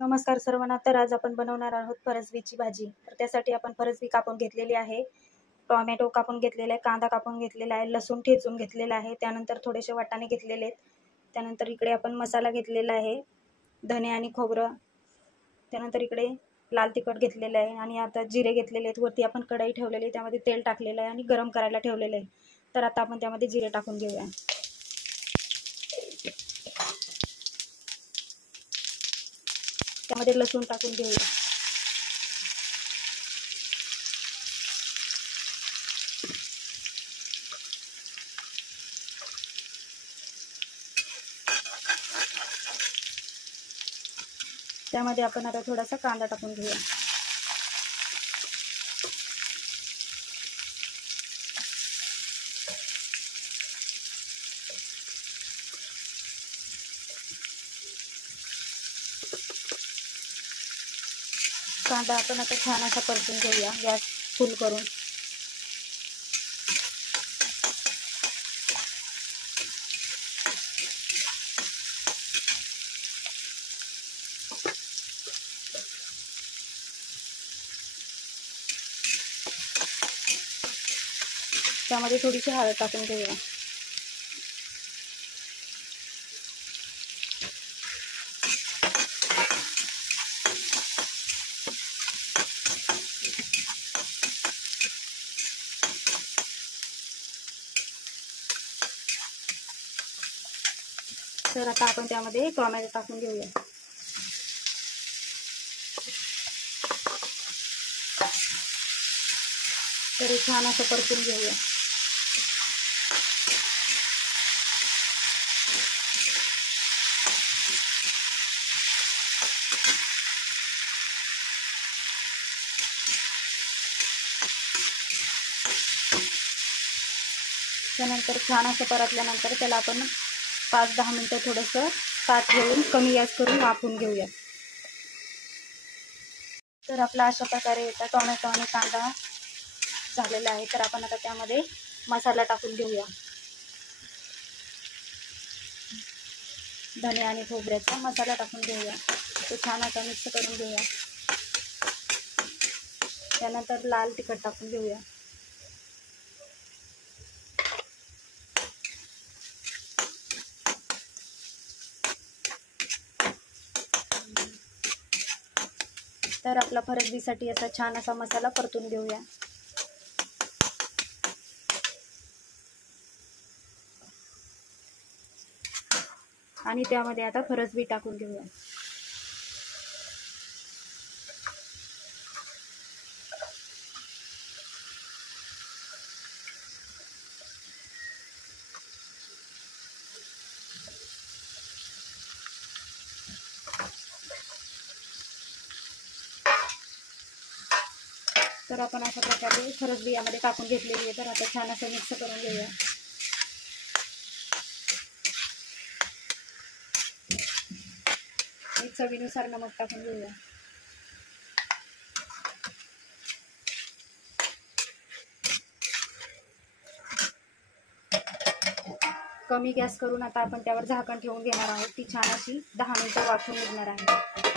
नमस्कार सर्वांना. तर आज आपण बनवणार आहोत फरसबीची भाजी. तर त्यासाठी आपण फरसबी कापून घेतलेली आहे, टोमॅटो कापून घेतलेला आहे, कांदा कापून घेतलेला आहे, लसूण ठेचून घेतलेला आहे, त्यानंतर थोडेसे वाटाणे घेतलेले आहेत, त्यानंतर इकडे आपण मसाला घेतलेला आहे, धने आणि खोबरं, त्यानंतर इकडे लाल तिखट घेतलेलं आहे आणि आता जिरे घेतलेले आहेत. वरती आपण कढई ठेवलेली आहे, त्यामध्ये तेल टाकलेलं आहे आणि गरम करायला ठेवलेलं आहे. तर आता आपण त्यामध्ये जिरे टाकून घेऊया. त्यामध्ये लसूण टाकून घेऊया. त्यामध्ये आपण आता थोडासा कांदा टाकून घेऊया. कांदा आपण आता छान असा परतून घेऊया, गॅस फुल करून. त्यामध्ये थोडीशी हळद टाकून घेऊया. तर आता आपण त्यामध्ये टोमॅटो टाकून घेऊया. तर छान असं परतून घेऊया. त्यानंतर छान असं परतल्यानंतर त्याला आपण 5-10 मिनटं थोडंसं ताट ठेवून कमी गॅस करून वाफवून घेऊया. तर आपला अशा प्रकारे आता टोमॅटो आणि कांदा झालेला आहे. तर आपण आता त्यामध्ये मसाला टाकून घेऊया. धने आणि खोबऱ्याचा मसाला टाकून घेऊया. तो छान असा मिक्स करून घेऊया. त्यानंतर लाल तिखट टाकून घेऊया. तर आपला फरसबीसाठी असा छान असा मसाला परतून घेऊया. आणि त्यामध्ये आता फरसबी टाकून घेऊया. तर आपण अशा प्रकारे फरसबी यामध्ये टाकून घेतलेली आहे. तर आता छान असं मिक्स करून घेऊया. चवीनुसार नमक टाकून घेऊया. कमी गॅस करून आता आपण त्यावर झाकण ठेवून घेणार आहोत. ती छान अशी 10 मिनिटं वाफवून निघणार आहे.